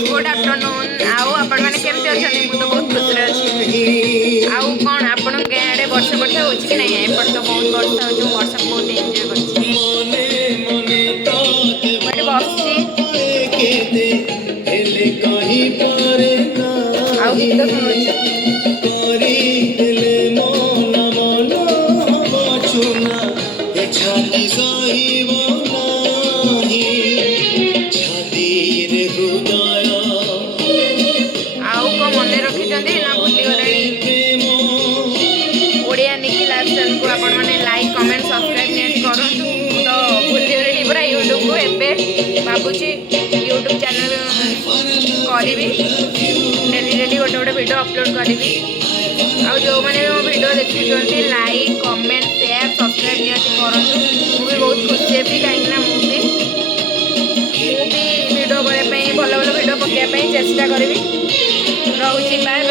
Good afternoon आउ आपण मैंने केमती अच्छा मुझे तो बहुत खुशी अच्छी आउ कौन आपण गाँव वर्षा वर्षा हो कि नहीं एपट तो बहुत वर्षा हो वर्षा बहुत एंजॉय कर गीत मन रखी ना भूलीगले ओडिया निकी लाइफस्टाइल को आपण मैंने लाइक कमेंट सब्सक्राइब नियत करूँ तो भूलीगले पूरा यूट्यूब को एवं भावुची यूट्यूब चैनल करी डेली डेली गोटे गोटे वीडियो अपलोड करी आउ जो मैंने मो वीडियो देखुं लाइक कमेंट शेयर सब्सक्राइब नियत करूँ मुझे बहुत खुशी हेबी कहीं मुझे वीडियो करने भल भल वीडियो पकाइवाई चेष्टा करी रोचे बाय।